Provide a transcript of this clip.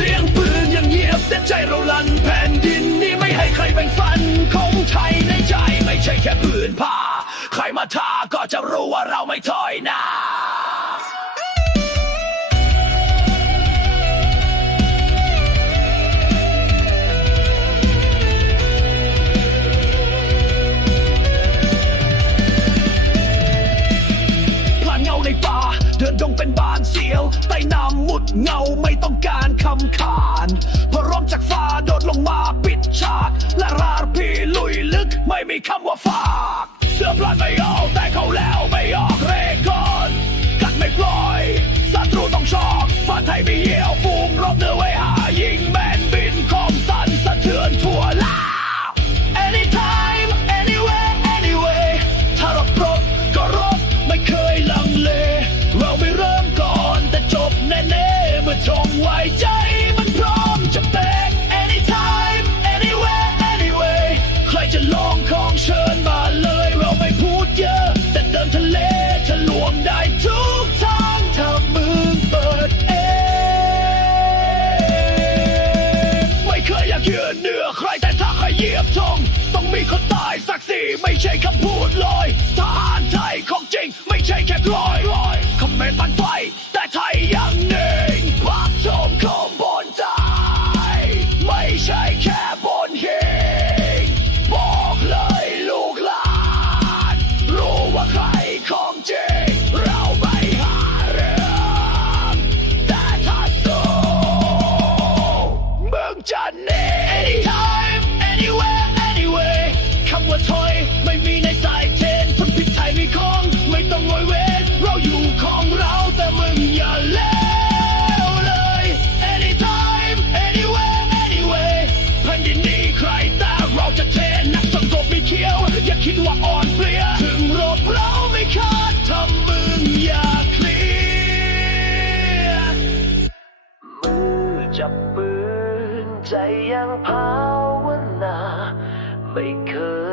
เสียงปืนยังเงียบแต่ใจเราลันแผ่นดินนี้ไม่ให้ใครแบ่งฟันของไทย เดินดงเป็นบานเสียวใต้น้ำมุดเงาไม่ต้องการคำขานพอร่มจากฟ้าโดดลงมาปิดฉาก และราพีลุยลึกไม่มีคำว่าฝาก เสื้อพลานไม่ออก ช่คำพูดลอยทหารไทยของจริง ไม่ใช่แค่รอยรอยคอมเมนปันไฟ แต่ไทยยังหนึ่งปากชมคมบนใจไม่ใช่แค่บนหิงบอกเลยลูกหลาน รู้ว่าใครของจริง เราไม่หาเรื่องแต่ถ้าสู้มึงจะหนี ถอย ไม่มีในสายเทนคนผิดไทยมีของ ไม่ต้องงอยเวทเราอยู่ของเราแต่มึงอย่าเลวเลย anytime anywhere anyway แผ่นดินนี้ใครแต่เราจะเทนักสงบไม่เคี้ยว อย่าคิดว่าอ่อนเปลียถึงรบเราไม่คาดทำมึงอย่าเคลียร์มือจับปืนใจยังภาวนา ไม่เคย